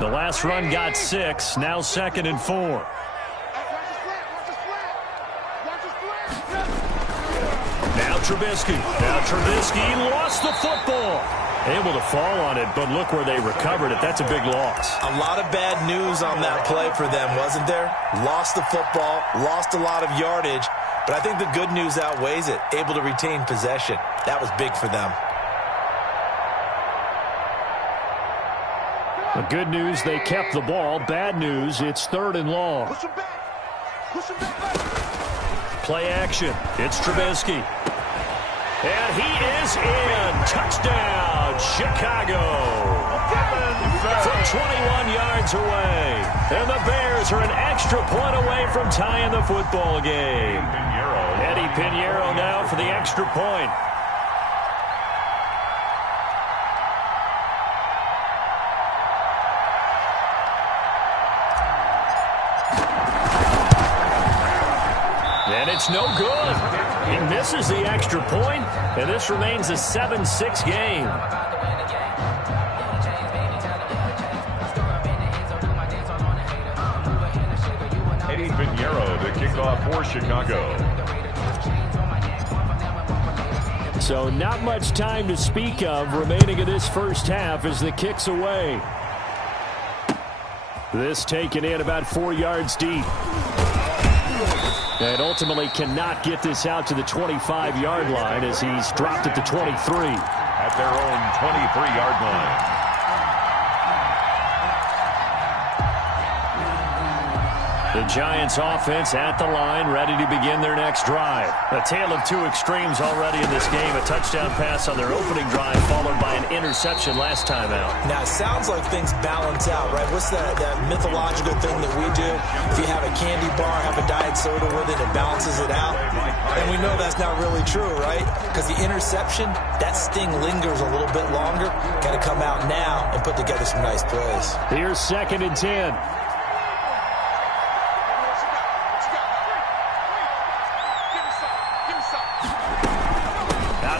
The last run got 6. Now 2nd and 4. Now Trubisky. Lost the football. Able to fall on it, but look where they recovered it. That's a big loss. A lot of bad news on that play for them, wasn't there? Lost the football, lost a lot of yardage, but I think the good news outweighs it. Able to retain possession. That was big for them. The good news, they kept the ball. Bad news, it's 3rd and long. Play action. It's Trubisky. And he is in. Touchdown, Chicago. From 21 yards away. And the Bears are an extra point away from tying the football game. Eddie Pinheiro now for the extra point. And it's no good. He misses the extra point, and this remains a 7-6 game. Eddie Pinheiro, the kickoff for Chicago. So not much time to speak of remaining in this first half as the kick's away. This taken in about 4 yards deep. And ultimately cannot get this out to the 25-yard line as he's dropped at the 23. At their own 23-yard line. The Giants offense at the line, ready to begin their next drive. A tale of 2 extremes already in this game. A touchdown pass on their opening drive, followed by an interception last time out. Now, it sounds like things balance out, right? What's that mythological thing that we do? If you have a candy bar, have a diet soda with it, it balances it out. And we know that's not really true, right? Because the interception, that sting lingers a little bit longer. Got to come out now and put together some nice plays. Here's 2nd and 10.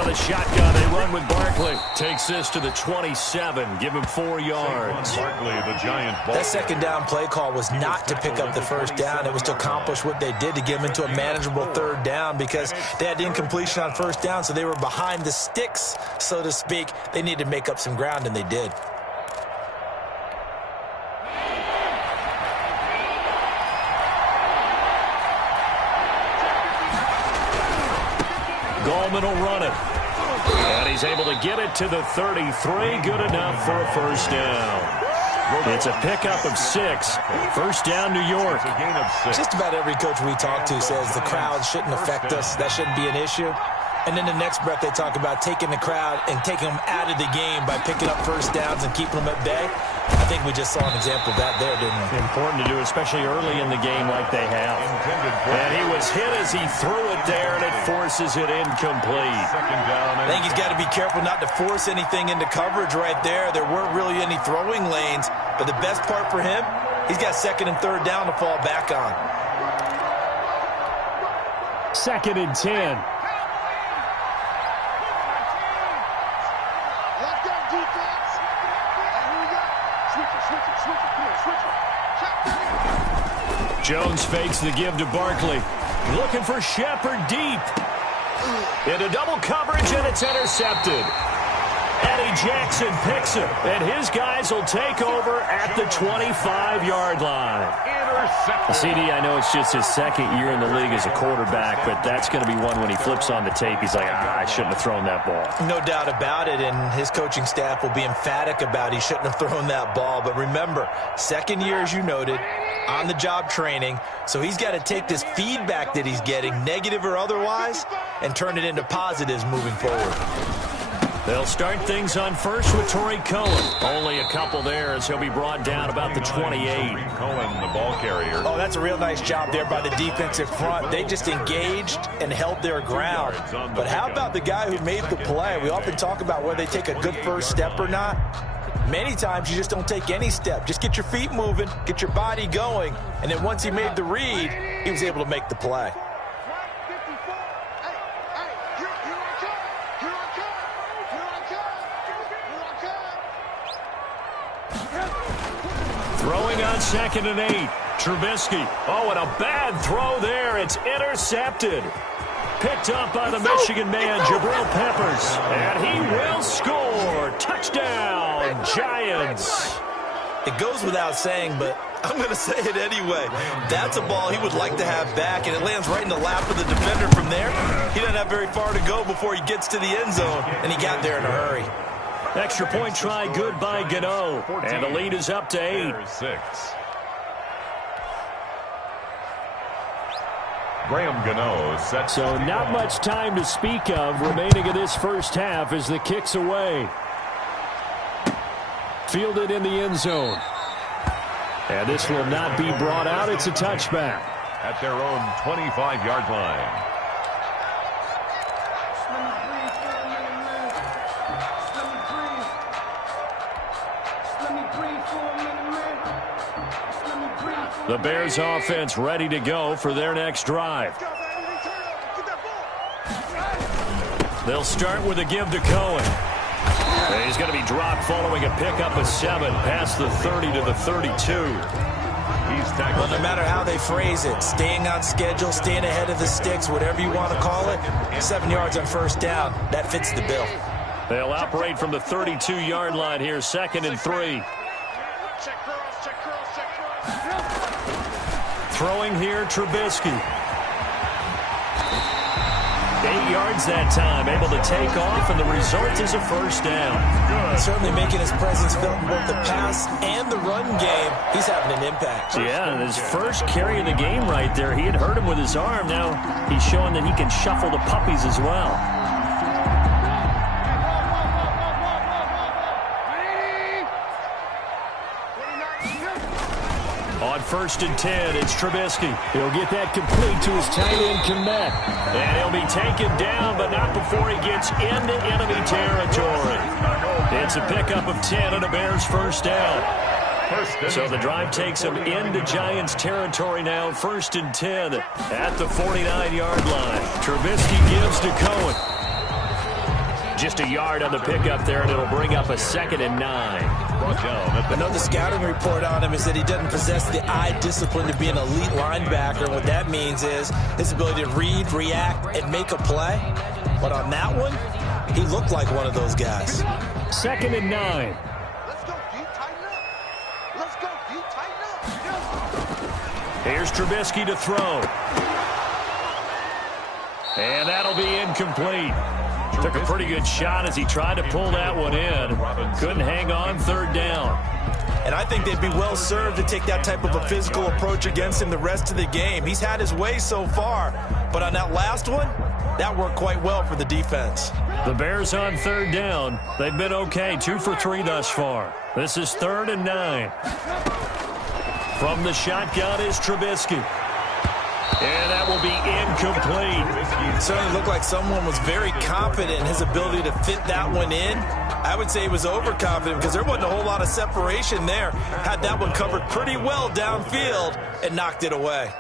The shotgun, they run with Barkley. Takes this to the 27. Give him 4 yards. Barkley, the Giant ball. That second down play call was not to pick up the first down. It was to accomplish what they did, to get them into a manageable 3rd down, because they had incompletion on 1st down, so they were behind the sticks, so to speak. They needed to make up some ground, and they did. Gallman will run it. And he's able to get it to the 33. Good enough for a first down. It's a pickup of 6. First down, New York. Just about every coach we talk to says the crowd shouldn't affect us. That shouldn't be an issue. And then the next breath they talk about taking the crowd and taking them out of the game by picking up first downs and keeping them at bay. I think we just saw an example of that there, didn't we? Important to do, especially early in the game like they have. And he was hit as he threw it there, and it forces it incomplete. I think he's got to be careful not to force anything into coverage right there. There weren't really any throwing lanes, but the best part for him, he's got 2nd and 3rd down to fall back on. 2nd and 10. Jones fakes the give to Barkley. Looking for Shepard deep. Into double coverage, and it's intercepted. Eddie Jackson picks it, and his guys will take over at the 25-yard line. CD, I know it's just his 2nd year in the league as a quarterback, but that's going to be one when he flips on the tape, he's like, I shouldn't have thrown that ball. No doubt about it, and his coaching staff will be emphatic about he shouldn't have thrown that ball. But remember, 2nd year, as you noted, on-the-job training, so he's got to take this feedback that he's getting, negative or otherwise, and turn it into positives moving forward. They'll start things on first with Torrey Cohen. Only a couple there as he'll be brought down about the 28. Cohen, the ball carrier. Oh, that's a real nice job there by the defensive front. They just engaged and held their ground. But how about the guy who made the play? We often talk about whether they take a good first step or not. Many times you just don't take any step. Just get your feet moving, get your body going, and then once he made the read, he was able to make the play. Throwing on 2nd and 8. Trubisky. Oh, and a bad throw there. It's intercepted. Picked up by the Michigan man, Jabril Peppers. And he will score. Touchdown, Giants. It goes without saying, but I'm going to say it anyway. That's a ball he would like to have back, and it lands right in the lap of the defender from there. He doesn't have very far to go before he gets to the end zone, and he got there in a hurry. Extra point try good by Gano. And the lead is up to 8. Graham Gano set. So not much time to speak of remaining in this first half as the kick's away. Fielded in the end zone. And this will not be brought out. It's a touchback. At their own 25-yard line. The Bears offense ready to go for their next drive. They'll start with a give to Cohen. And he's going to be dropped following a pickup of 7 past the 30 to the 32. Well, no matter how they phrase it, staying on schedule, staying ahead of the sticks, whatever you want to call it, 7 yards on first down, that fits the bill. They'll operate from the 32-yard line here, 2nd and 3. Throwing here, Trubisky. 8 yards that time, able to take off, and the result is a first down. Certainly making his presence felt in both the pass and the run game. He's having an impact. Yeah, and his first carry of the game right there, he had hurt him with his arm. Now he's showing that he can shuffle the puppies as well. On 1st and 10, it's Trubisky. He'll get that complete to his tight end, Kmet. And he'll be taken down, but not before he gets into enemy territory. It's a pickup of 10 and a Bears first down. So the drive takes him into Giants territory now, 1st and 10 at the 49-yard line. Trubisky gives to Cohen. Just a yard on the pickup there, and it'll bring up a 2nd and 9. I know the scouting report on him is that he doesn't possess the eye discipline to be an elite linebacker. What that means is his ability to read, react, and make a play. But on that one, he looked like one of those guys. 2nd and 9. Let's go, D. Tighten up. Let's go, D. Tighten up. Here's Trubisky to throw. And that'll be incomplete. Took a pretty good shot as he tried to pull that one in. Couldn't hang on, 3rd down. And I think they'd be well served to take that type of a physical approach against him the rest of the game. He's had his way so far, but on that last one, that worked quite well for the defense. The Bears on 3rd down. They've been okay, 2 for 3 thus far. This is 3rd and 9. From the shotgun is Trubisky. And that will be incomplete. It certainly looked like someone was very confident in his ability to fit that one in. I would say he was overconfident because there wasn't a whole lot of separation there. Had that one covered pretty well downfield and knocked it away.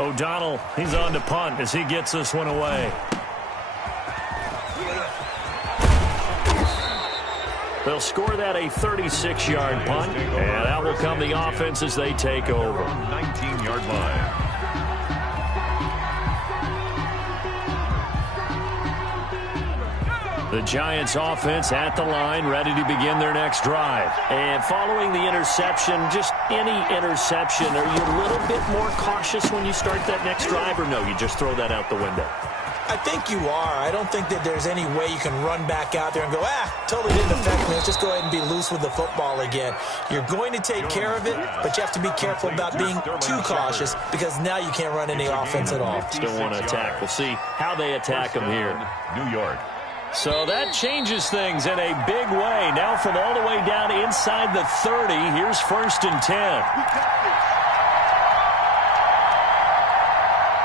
O'Donnell, he's on to punt as he gets this one away. They'll score that a 36-yard punt, and out will come the offense as they take over. 19-yard line. The Giants offense at the line, ready to begin their next drive. And following the interception, just any interception, are you a little bit more cautious when you start that next drive, or no, you just throw that out the window? I think you are. I don't think that there's any way you can run back out there and go, totally didn't affect me. Let's just go ahead and be loose with the football again. You're going to take care of it, but you have to be careful about being too cautious because now you can't run any offense at all. Still want to attack. We'll see how they attack them here. New York. So that changes things in a big way. Now from all the way down inside the 30, here's 1st and 10.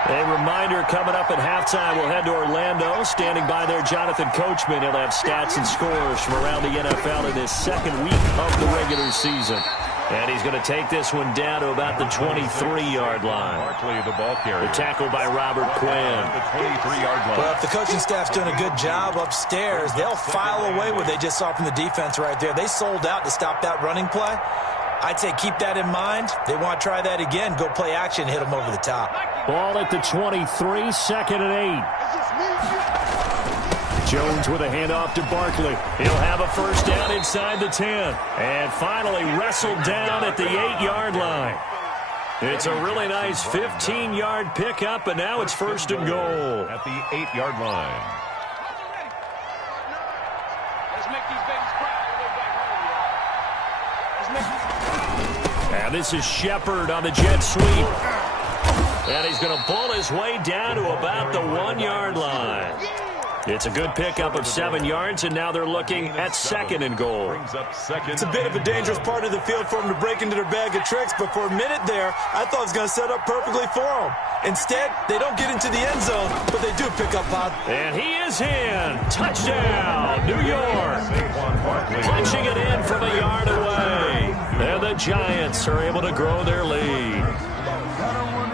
A reminder coming up at halftime, we'll head to Orlando. Standing by there, Jonathan Coachman. He'll have stats and scores from around the NFL in this 2nd week of the regular season. And he's going to take this one down to about the 23-yard line. Barkley, the ball carrier. The tackle by Robert Quinn. The 23-yard line. Well, if the coaching staff's doing a good job upstairs, they'll file away what they just saw from the defense right there. They sold out to stop that running play. I'd say keep that in mind. They want to try that again. Go play action, hit them over the top. Ball at the 23, second and 8. Jones with a handoff to Barkley. He'll have a first down inside the 10. And finally wrestled down at the 8-yard line. It's a really nice 15-yard pickup, and now it's first and goal. At the 8-yard line. Let's make these babies proud when they're back home, y'all. And this is Shepard on the jet sweep. And he's going to pull his way down to about the 1-yard line. It's a good pickup of 7 yards, and now they're looking at second and goal. It's a bit of a dangerous part of the field for them to break into their bag of tricks, but for a minute there, I thought it was going to set up perfectly for them. Instead, they don't get into the end zone, but they do pick up Pod. And he is in. Touchdown, New York. Punching it in from a yard away. And the Giants are able to grow their lead.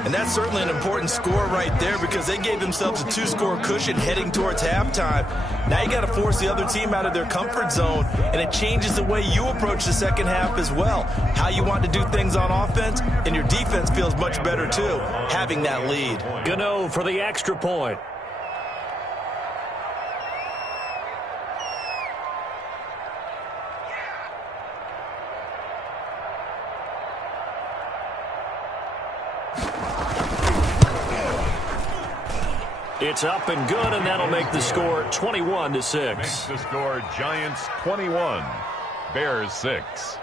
And that's certainly an important score right there because they gave themselves a 2-score cushion heading towards halftime. Now you got to force the other team out of their comfort zone, and it changes the way you approach the second half as well. How you want to do things on offense, and your defense feels much better too, having that lead. Gano for the extra point. It's up and good, and that'll make the score 21-6. Makes the score Giants 21, Bears 6.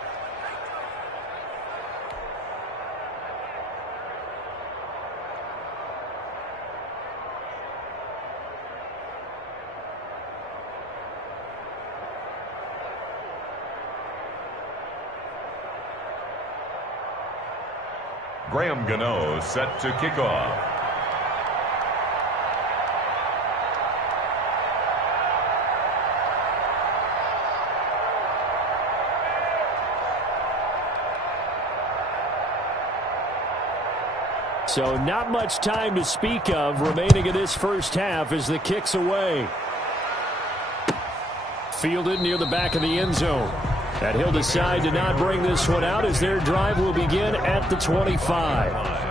Graham Gano set to kick off. So not much time to speak of remaining in this first half as the kick's away. Fielded near the back of the end zone. And he'll decide to not bring this one out as their drive will begin at the 25.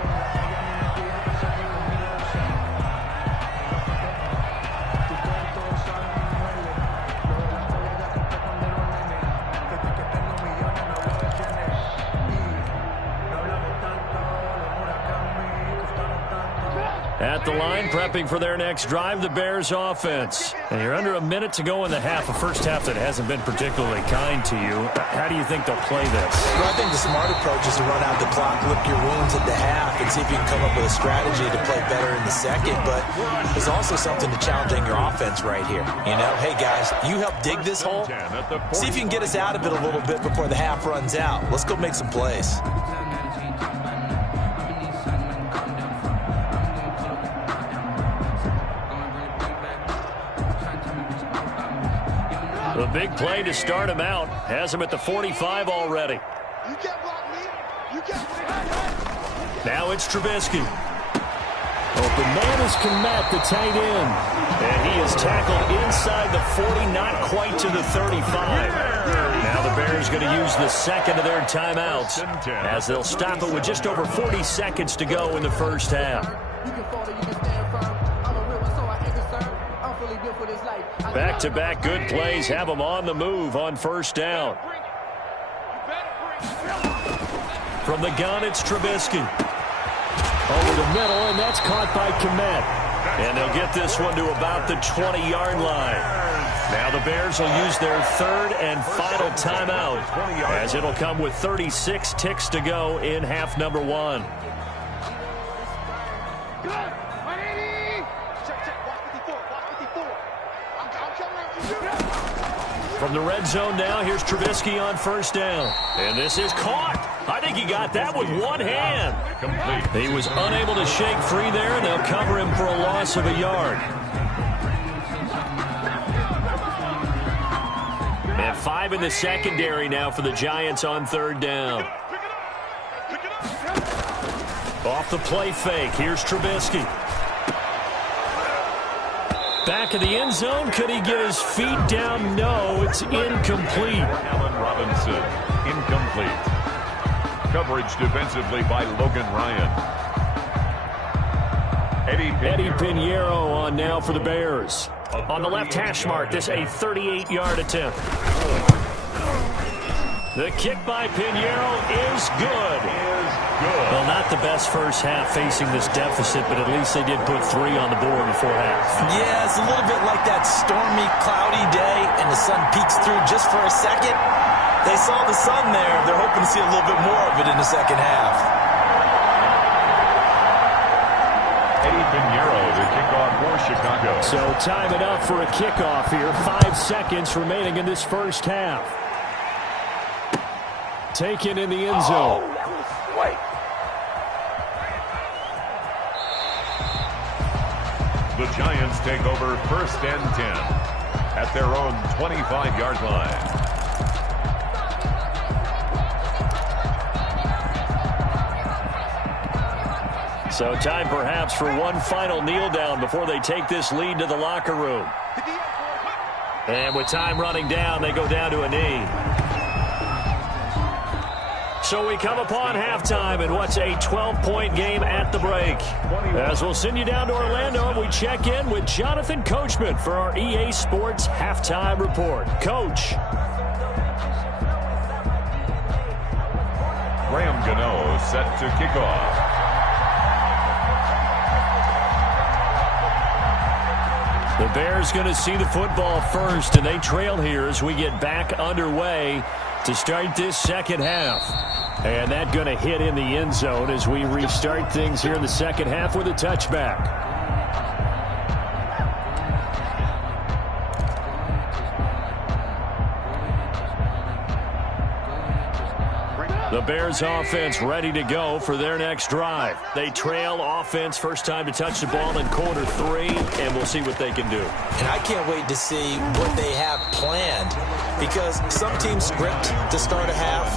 At the line, prepping for their next drive, the Bears offense. And you're under a minute to go in the half, a first half that hasn't been particularly kind to you. How do you think they'll play this? Well, I think the smart approach is to run out the clock, lick your wounds at the half, and see if you can come up with a strategy to play better in the second. But there's also something to challenging your offense right here. You know, hey, guys, you help dig this hole. See if you can get us out of it a little bit before the half runs out. Let's go make some plays. The big play to start him out has him at the 45 already. You can't block me. You can't. Now it's Trubisky. Open man is Kmet, the tight end. And he is tackled inside the 40, not quite to the 35. Now the Bears going to use the second of their timeouts as they'll stop it with just over 40 seconds to go in the first half. Back-to-back good plays have them on the move on first down. From the gun, it's Trubisky. Over the middle, and that's caught by Kmet. And they'll get this one to about the 20-yard line. Now the Bears will use their third and final timeout as it'll come with 36 ticks to go in half number one. From the red zone now, here's Trubisky on first down. And this is caught. I think he got that with one hand. Complete. He was unable to shake free there, and they'll cover him for a loss of a yard. And 5 in the secondary now for the Giants on third down. Off the play fake. Here's Trubisky. Back of the end zone. Could he get his feet down? No, it's incomplete. Allen Robinson, incomplete. Coverage defensively by Logan Ryan. Eddie Pinheiro on now for the Bears. On the left hash mark, this a 38-yard attempt. The kick by Pinheiro is good. Well, not the best first half facing this deficit, but at least they did put 3 on the board before half. Yeah, it's a little bit like that stormy, cloudy day, and the sun peeks through just for a second. They saw the sun there. They're hoping to see a little bit more of it in the second half. Eddie Pinheiro, the kickoff for Chicago. So time it up for a kickoff here. 5 seconds remaining in this first half. Taken in the end zone. The Giants take over 1st and 10 at their own 25-yard line. So time perhaps for one final kneel down before they take this lead to the locker room. And with time running down, they go down to a knee. So we come upon halftime in what's a 12-point game at the break. As we'll send you down to Orlando, and we check in with Jonathan Coachman for our EA Sports Halftime Report. Coach. Graham Gano set to kick off. The Bears going to see the football first, and they trail here as we get back underway to start this second half. And that going to hit in the end zone as we restart things here in the second half with a touchback. The Bears offense ready to go for their next drive. They trail offense, first time to touch the ball in quarter 3, and we'll see what they can do. And I can't wait to see what they have planned, because some teams script to start a half.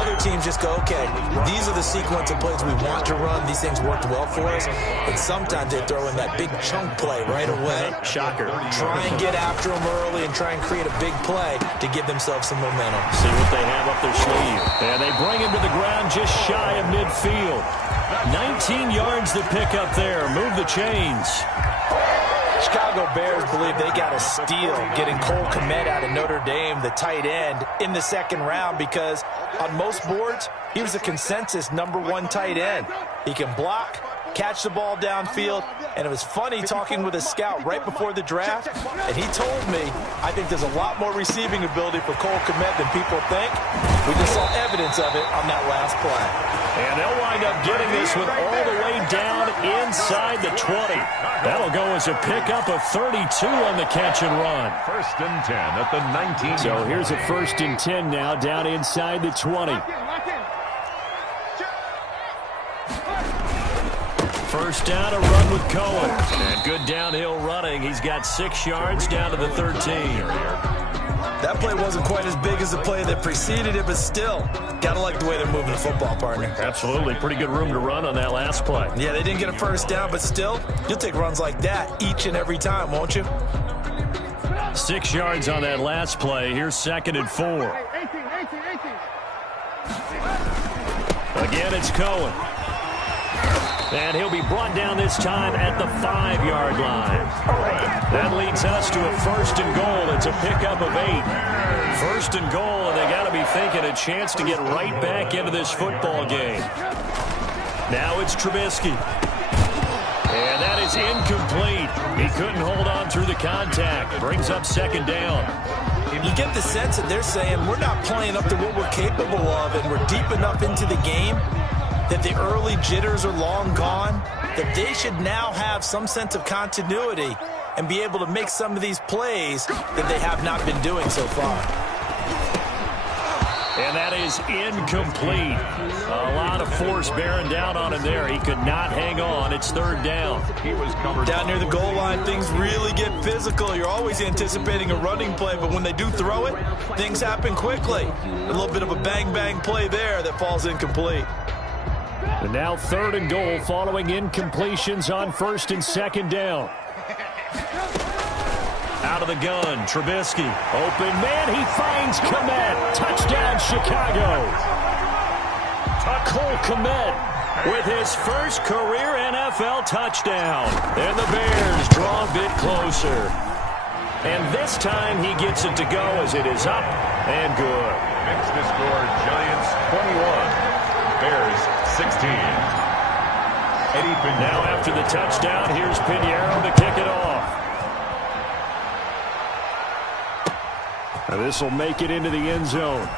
Other teams just go, okay, these are the sequence of plays we want to run. These things worked well for us. And sometimes they throw in that big chunk play right away. Shocker. Try and get after them early and try and create a big play to give themselves some momentum. See what they have up their sleeve. And they bring him to the ground just shy of midfield. 19 yards to pick up there. Move the chains. Chicago Bears believe they got a steal getting Cole Kmet out of Notre Dame, the tight end, in the second round, because on most boards, he was a consensus #1 tight end. He can block, catch the ball downfield, and it was funny talking with a scout right before the draft, and he told me, I think there's a lot more receiving ability for Cole Kmet than people think. We just saw evidence of it on that last play. And they'll wind up getting this one all the way down inside the 20. That'll go as a pickup of 32 on the catch and run. 1st and 10 at the 19. So here's a 1st and 10 now down inside the 20. First down, a run with Cohen. And good downhill running. He's got 6 yards down to the 13. That play wasn't quite as big as the play that preceded it, but still, gotta like the way they're moving the football, partner. Absolutely. Pretty good room to run on that last play. Yeah, they didn't get a first down, but still, you'll take runs like that each and every time, won't you? 6 yards on that last play. Here's 2nd and 4. Again, it's Cohen. And he'll be brought down this time at the 5-yard line. That leads us to a 1st and goal. It's a pickup of 8. 1st and goal, and they got to be thinking a chance to get right back into this football game. Now it's Trubisky. And that is incomplete. He couldn't hold on through the contact. Brings up 2nd down. You get the sense that they're saying we're not playing up to what we're capable of, and we're deep enough into the game that the early jitters are long gone, that they should now have some sense of continuity and be able to make some of these plays that they have not been doing so far. And that is incomplete. A lot of force bearing down on him there. He could not hang on. It's 3rd down. He was covered down near the goal line. Things really get physical. You're always anticipating a running play, but when they do throw it, things happen quickly. A little bit of a bang-bang play there that falls incomplete. And now 3rd and goal following incompletions on 1st and 2nd down. Out of the gun, Trubisky. Open man, he finds Kmet. Touchdown, Chicago. Cole Kmet with his first career NFL touchdown. And the Bears draw a bit closer. And this time he gets it to go as it is up and good. Next to score, Giants 21, Bears 16. Eddie Pinheiro. Now after the touchdown, here's Pinheiro to kick it off. This will make it into the end zone.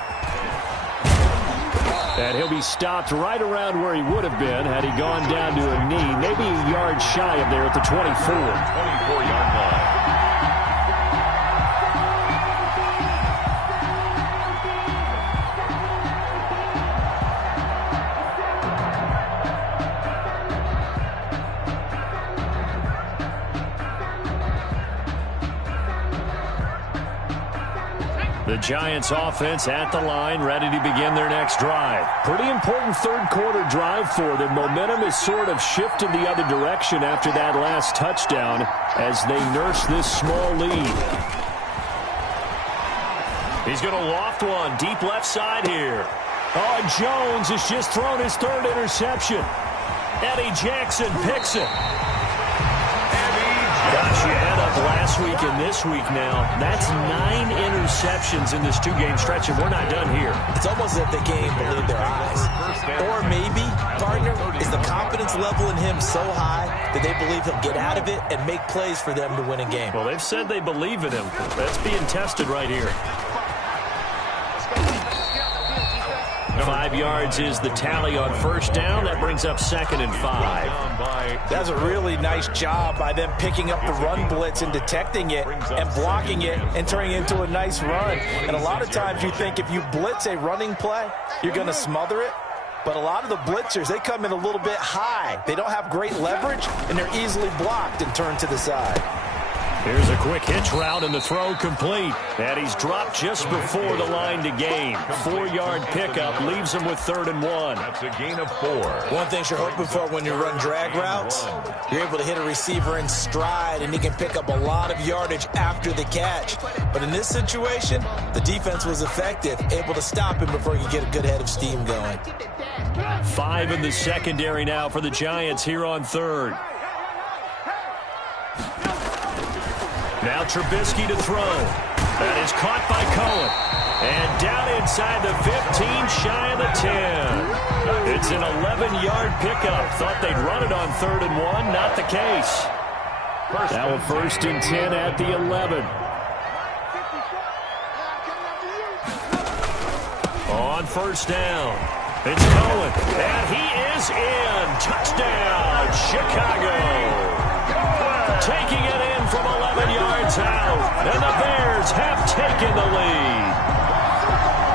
And he'll be stopped right around where he would have been had he gone down to a knee, maybe a yard shy of there at the 24. 24-yard line. The Giants offense at the line, ready to begin their next drive. Pretty important 3rd quarter drive for them. Momentum has sort of shifted the other direction after that last touchdown as they nurse this small lead. He's going to loft one deep left side here. Oh, Jones has just thrown his 3rd interception. Eddie Jackson picks it. Gosh, you add up last week and this week now. That's 9 interceptions in this 2-game stretch, and we're not done here. It's almost as if they can't even believe their eyes. Or maybe, partner, is the confidence level in him so high that they believe he'll get out of it and make plays for them to win a game. Well, they've said they believe in him. That's being tested right here. 5 yards is the tally on 1st down. That brings up 2nd and 5. That's a really nice job by them picking up the run blitz and detecting it and blocking it and turning it into a nice run. And a lot of times you think if you blitz a running play, you're going to smother it. But a lot of the blitzers, they come in a little bit high. They don't have great leverage, and they're easily blocked and turned to the side. Here's a quick hitch route and the throw complete. And he's dropped just before the line to gain. 4-yard pickup leaves him with 3rd and 1. That's a gain of 4. One thing you're hoping for when you run drag routes, you're able to hit a receiver in stride and he can pick up a lot of yardage after the catch. But in this situation, the defense was effective, able to stop him before you get a good head of steam going. 5 in the secondary now for the Giants here on 3rd. Now Trubisky to throw. That is caught by Cohen. And down inside the 15, shy of the 10. It's an 11-yard pickup. Thought they'd run it on 3rd and 1. Not the case. Now a 1st and 10 at the 11. On 1st down. It's Cohen. And he is in. Touchdown, Chicago. Taking it in from 11 yards out. And the Bears have taken the lead.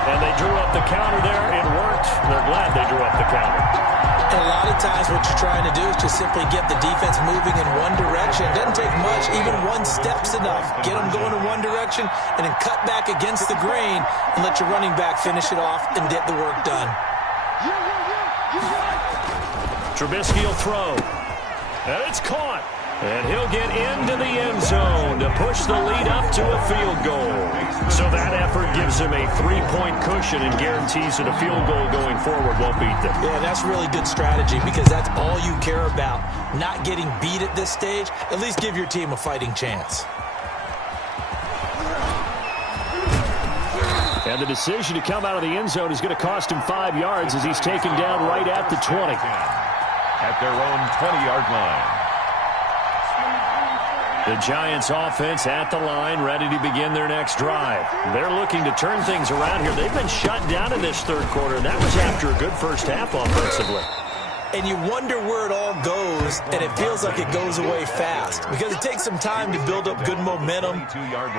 And they drew up the counter there. It worked. They're glad they drew up the counter. And a lot of times what you're trying to do is just simply get the defense moving in one direction. It doesn't take much. Even one step's enough. Get them going in one direction and then cut back against the grain and let your running back finish it off and get the work done. Trubisky will throw. And it's caught. And he'll get into the end zone to push the lead up to a field goal. So that effort gives him a 3-point cushion and guarantees that a field goal going forward won't beat them. Yeah, that's really good strategy because that's all you care about. Not getting beat at this stage. At least give your team a fighting chance. And the decision to come out of the end zone is going to cost him 5 yards as he's taken down right at the 20. At their own 20-yard line. The Giants offense at the line, ready to begin their next drive. They're looking to turn things around here. They've been shut down in this 3rd quarter. That was after a good first half offensively. And you wonder where it all goes, and it feels like it goes away fast because it takes some time to build up good momentum,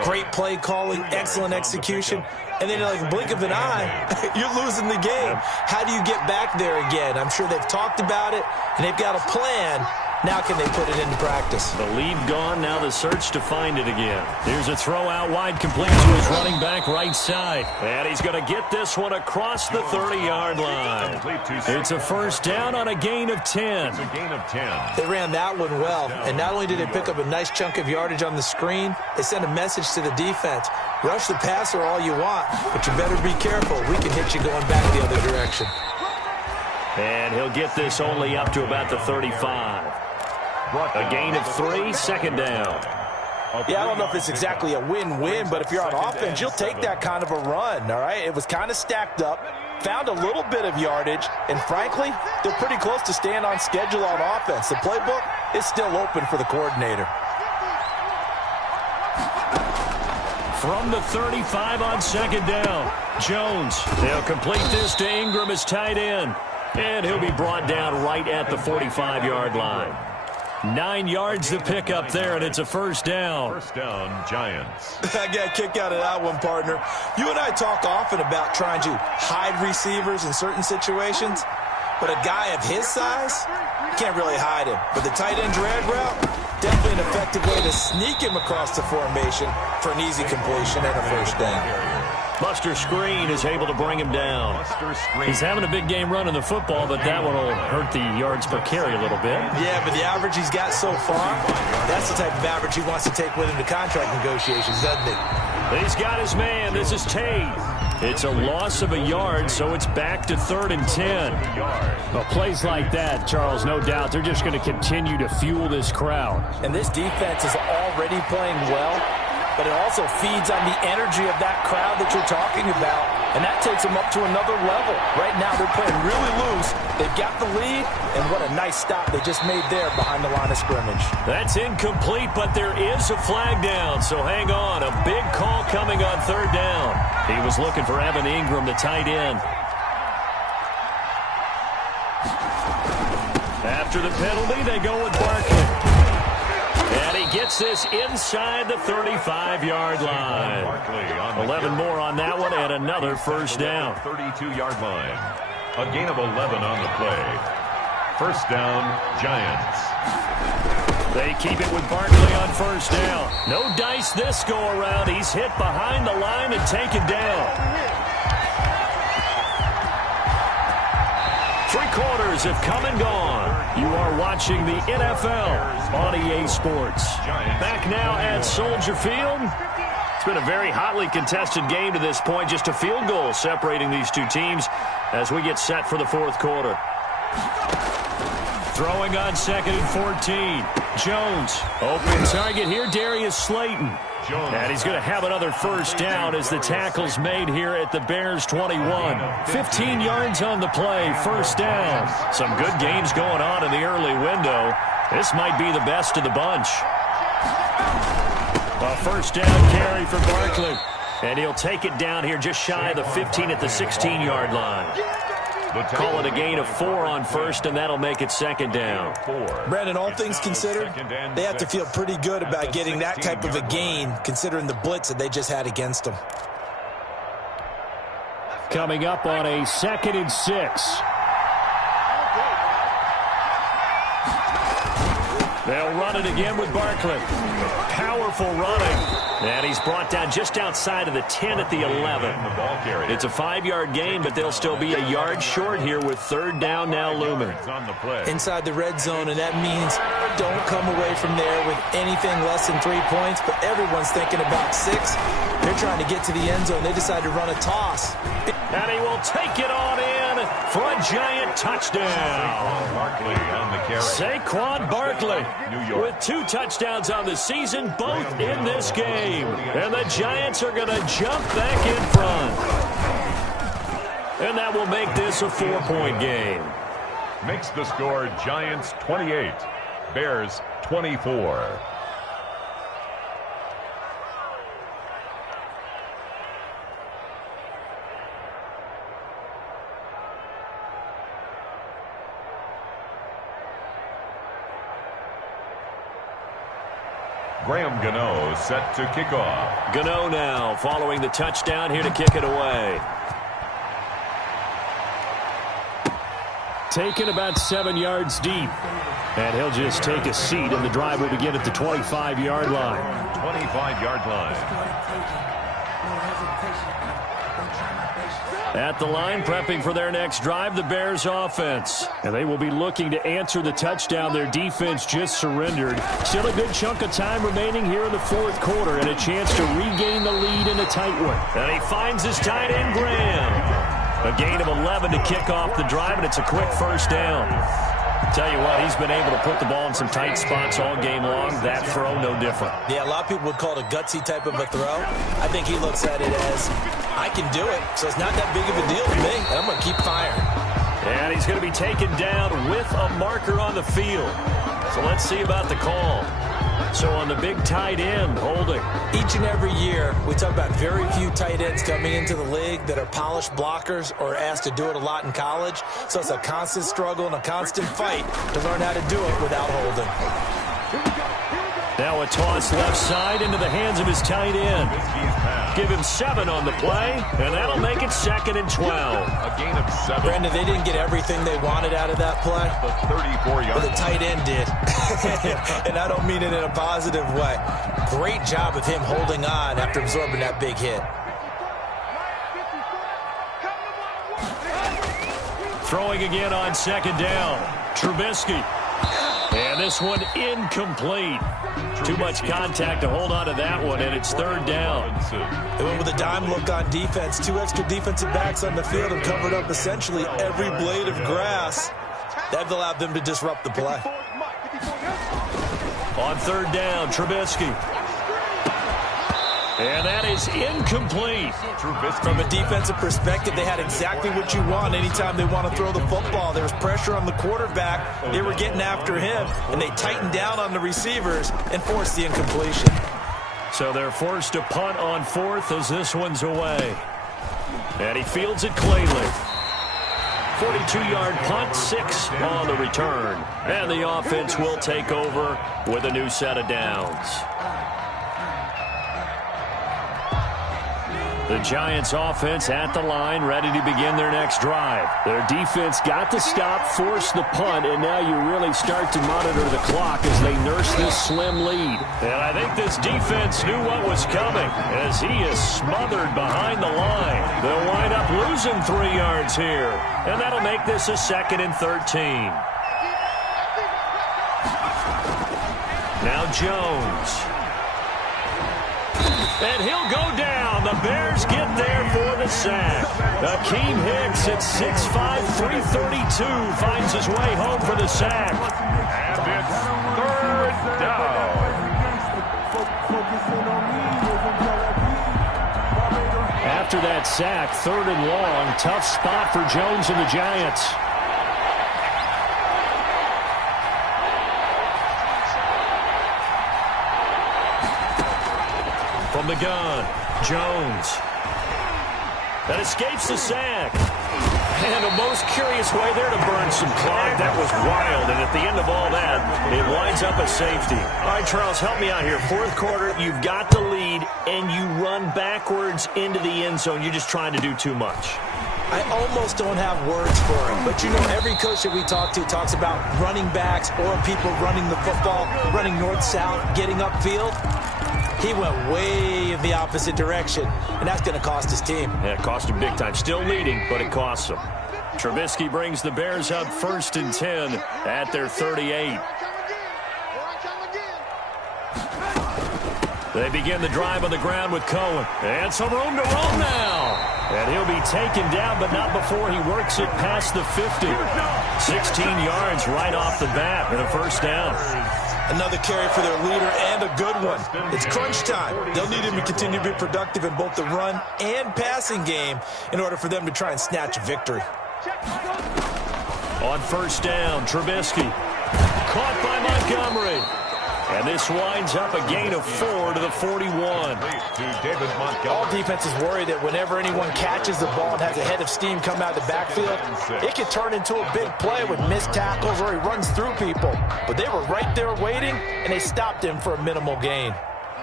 great play calling, excellent execution, and then like a blink of an eye, you're losing the game. How do you get back there again? I'm sure they've talked about it, and they've got a plan, Now can they put it into practice? The lead gone, now the search to find it again. Here's a throw out wide, complete to his running back right side. And he's going to get this one across the 30-yard line. It's a first down on a gain of 10. It's a gain of 10. They ran that one well, and not only did they pick up a nice chunk of yardage on the screen, they sent a message to the defense. Rush the passer all you want, but you better be careful. We can hit you going back the other direction. And he'll get this only up to about the 35. A gain of 3, second down. Yeah, I don't know if it's exactly a win-win, but if you're on offense, you'll take that kind of a run, all right? It was kind of stacked up, found a little bit of yardage, and frankly, they're pretty close to staying on schedule on offense. The playbook is still open for the coordinator. From the 35 on second down, Jones. They'll complete this to Ingram as tight end. And he'll be brought down right at the 45-yard line. 9 yards to pick up there, and it's a first down. First down, Giants. I got a kick out of that one, partner. You and I talk often about trying to hide receivers in certain situations, but a guy of his size, you can't really hide him. But the tight end drag route, definitely an effective way to sneak him across the formation for an easy completion and a first down. Buster Screen is able to bring him down. He's having a big game running the football, but that one will hurt the yards per carry a little bit. Yeah, but the average he's got so far, that's the type of average he wants to take with him to contract negotiations, doesn't he? He's got his man. This is Tate. It's a loss of a yard, so it's back to 3rd and 10. Well, plays like that, Charles, no doubt, they're just going to continue to fuel this crowd. And this defense is already playing well, but it also feeds on the energy of that crowd that you're talking about, and that takes them up to another level. Right now, they're playing really loose. They've got the lead, and what a nice stop they just made there behind the line of scrimmage. That's incomplete, but there is a flag down, so hang on. A big call coming on 3rd down. He was looking for Evan Ingram, the tight end. After the penalty, they go with Barkley. And he gets this inside the 35-yard line. 11 more on that one and another first down. 32-yard line. A gain of 11 on the play. First down, Giants. They keep it with Barkley on first down. No dice this go around. He's hit behind the line and taken down. 3 quarters have come and gone. You are watching the NFL on EA Sports. Back now at Soldier Field. It's been a very hotly contested game to this point. Just a field goal separating these two teams as we get set for the 4th quarter. Throwing on 2nd and 14. Jones. Open target here, Darius Slayton. And he's going to have another first down as the tackle's made here at the Bears 21. 15 yards on the play, first down. Some good games going on in the early window. This might be the best of the bunch. A first down carry for Barkley. And he'll take it down here just shy of the 15 at the 16-yard line. Call it a gain of 4 on first, and that'll make it 2nd down. Brandon, all things considered, they have to feel pretty good about getting that type of a gain, considering the blitz that they just had against them. Coming up on a 2nd and 6. They'll run it again with Barkley. Powerful running. And he's brought down just outside of the 10 at the 11. It's a 5-yard gain, but they'll still be a yard short here with 3rd down now looming. Inside the red zone, and that means don't come away from there with anything less than 3 points, but everyone's thinking about 6. They're trying to get to the end zone. They decide to run a toss. And he will take it on in for a giant touchdown. Saquon Barkley with 2 touchdowns on the season, both in this game. And the Giants are going to jump back in front. And that will make this a 4-point game. Makes the score Giants 28, Bears 24. Graham Gano set to kick off. Gano now following the touchdown here to kick it away. taken about 7 yards deep. And he'll just take a seat, and the drive will begin at the 25-yard line. 25-yard line. At the line, prepping for their next drive, the Bears offense. And they will be looking to answer the touchdown their defense just surrendered. Still a good chunk of time remaining here in the fourth quarter, and a chance to regain the lead in a tight one. And he finds his tight end, Graham. A gain of 11 to kick off the drive, and it's a quick first down. Tell you what, he's been able to put the ball in some tight spots all game long. That throw, no different. Yeah, a lot of people would call it a gutsy type of a throw. I think he looks at it as, I can do it, so it's not that big of a deal to me, and I'm going to keep firing. And he's going to be taken down with a marker on the field. So let's see about the call. So on the big tight end, holding. Each and every year, we talk about very few tight ends coming into the league that are polished blockers or asked to do it a lot in college. So it's a constant struggle and a constant fight to learn how to do it without holding. Now a toss left side into the hands of his tight end. Give him 7 on the play, and that'll make it 2nd and 12. A gain of 7. Brandon, they didn't get everything they wanted out of that play. The 34-yard. But the tight end did. And I don't mean it in a positive way. Great job of him holding on after absorbing that big hit. Throwing again on 2nd down. Trubisky. And this one incomplete. Too much contact to hold on to that one, and it's 3rd down. They went with a dime look on defense. 2 extra defensive backs on the field and covered up essentially every blade of grass. That allowed them to disrupt the play. On 3rd down, Trubisky. And that is incomplete. From a defensive perspective, they had exactly what you want anytime they want to throw the football. There was pressure on the quarterback. They were getting after him, and they tightened down on the receivers and forced the incompletion. So they're forced to punt on 4th as this one's away. And he fields it cleanly. 42-yard punt, 6 on the return. And the offense will take over with a new set of downs. The Giants offense at the line, ready to begin their next drive. Their defense got the stop, forced the punt, and now you really start to monitor the clock as they nurse this slim lead. And I think this defense knew what was coming as he is smothered behind the line. They'll wind up losing 3 yards here, and that'll make this a 2nd and 13. Now Jones. And he'll go down. The Bears get there for the sack. Akeem Hicks at 6'5", 332 finds his way home for the sack. And it's 3rd down. After that sack, 3rd and long. Tough spot for Jones and the Giants. From the gun, Jones. That escapes the sack. And a most curious way there to burn some clock. That was wild, and at the end of all that, it winds up a safety. All right, Charles, help me out here. 4th quarter, you've got the lead, and you run backwards into the end zone. You're just trying to do too much. I almost don't have words for him. But, you know, every coach that we talk to talks about running backs or people running the football, running north-south, getting upfield. He went way in the opposite direction, and that's going to cost his team. Yeah, it cost him big time. Still leading, but it costs him. Trubisky brings the Bears up 1st and 10 at their 38. They begin the drive on the ground with Cohen. And some room to roam now. And he'll be taken down, but not before he works it past the 50. 16 yards right off the bat and a 1st down. Another carry for their leader and a good one. It's crunch time. They'll need him to continue to be productive in both the run and passing game in order for them to try and snatch a victory. On 1st down, Trubisky. Caught by Montgomery. And this winds up a gain of 4 to the 41. All defenses worry that whenever anyone catches the ball and has a head of steam come out of the backfield, it can turn into a big play with missed tackles or he runs through people. But they were right there waiting, and they stopped him for a minimal gain.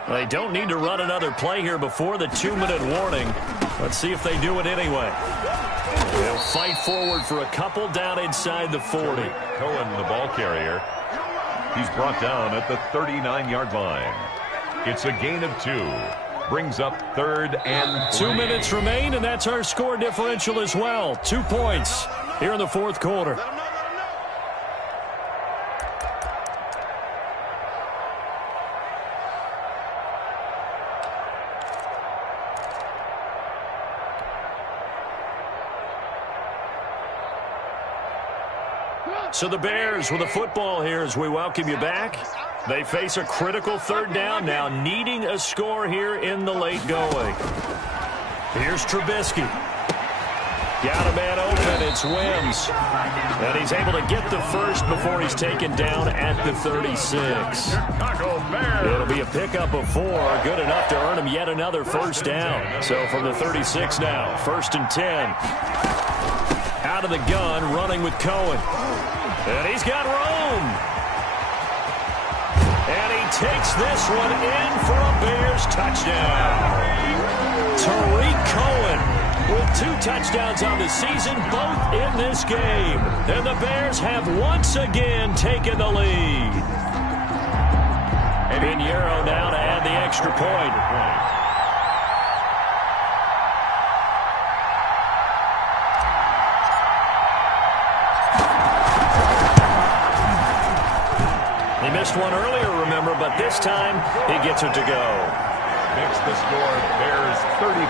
They don't need to run another play here before the 2-minute warning. Let's see if they do it anyway. They'll fight forward for a couple down inside the 40. Cohen, the ball carrier. He's brought down at the 39-yard line. It's a gain of 2. Brings up 3rd and 3. 2 minutes remain, and that's our score differential as well. 2 points here in the fourth quarter. So the Bears with a football here as we welcome you back. They face a critical 3rd down now, needing a score here in the late going. Here's Trubisky. Got a man open. It's Wims. And he's able to get the first before he's taken down at the 36. It'll be a pickup of 4. Good enough to earn him yet another first down. So from the 36 now, 1st and 10. Out of the gun, running with Cohen. And he's got room. And he takes this one in for a Bears touchdown. Tariq Cohen with 2 touchdowns on the season, both in this game. And the Bears have once again taken the lead. Pinheiro now to add the extra point. He missed one earlier, remember, but this time he gets it to go. Makes the score Bears 33,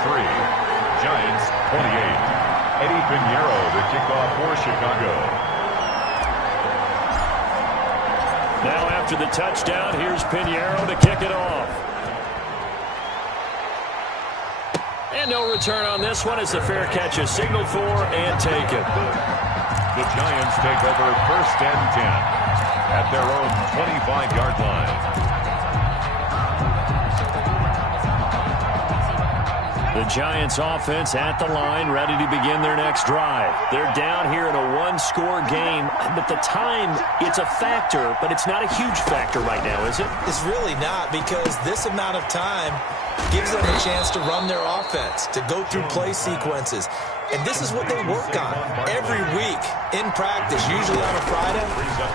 Giants 28. Eddie Pinheiro, the kickoff for Chicago. Now after the touchdown, here's Pinheiro to kick it off. And no return on this one as the fair catch is signaled for and taken. The Giants take over 1st and 10 at their own 25-yard line. The Giants offense at the line, ready to begin their next drive. They're down here in a 1-score game, but the time, it's a factor, but it's not a huge factor right now, is it? It's really not, because this amount of time gives them a chance to run their offense, to go through play sequences. And this is what they work on every week in practice, usually on a Friday.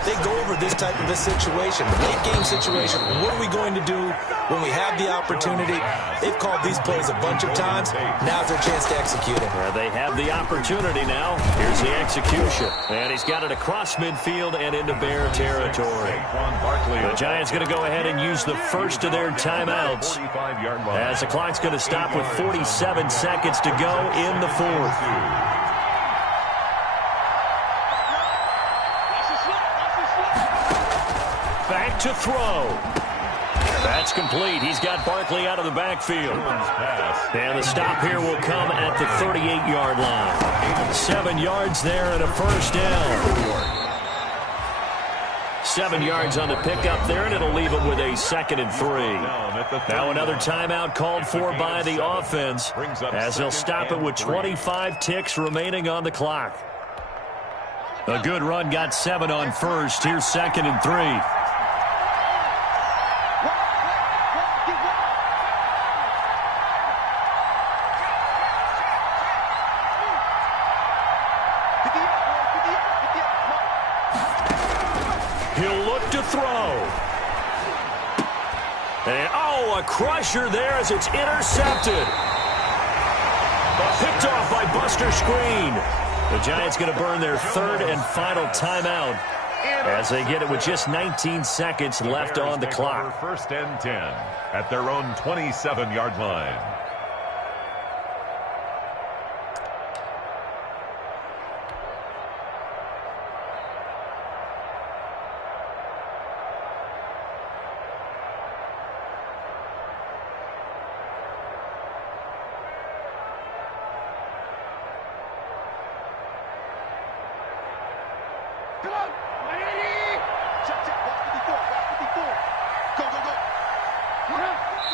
They go over this type of a situation, late game situation. What are we going to do when we have the opportunity? They've called these plays a bunch of times. Now's their chance to execute it. They have the opportunity now. Here's the execution. And he's got it across midfield and into Bear territory. The Giants going to go ahead and use the first of their timeouts, as the clock's going to stop with 47 seconds to go in the fourth. Back to throw. That's complete. He's got Barkley out of the backfield. And the stop here will come at the 38-yard line. 7 yards there and a first down. 7 yards on the pickup there, and it'll leave him with a 2nd and 3. Now another timeout called for by the offense, as they'll stop it with 25 ticks remaining on the clock. A good run got 7 on first. Here's 2nd and 3. A crusher there as it's intercepted. Picked off by Buster Skrine. The Giants going to burn their 3rd and final timeout as they get it with just 19 seconds left on the clock. 1st and 10 at their own 27-yard line.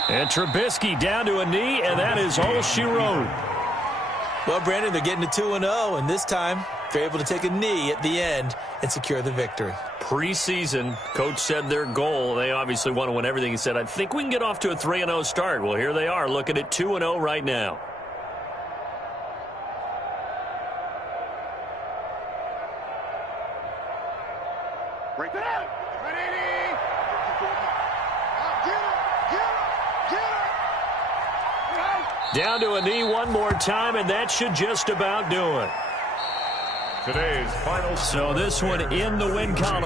And Trubisky down to a knee, and that is all she wrote. Well, Brandon, they're getting to 2-0, and this time they're able to take a knee at the end and secure the victory. Preseason, coach said their goal, they obviously want to win everything. He said, I think we can get off to a 3-0 start. Well, here they are looking at 2-0 right now. Down to a knee one more time, and that should just about do it. Today's final. So this one in the win column.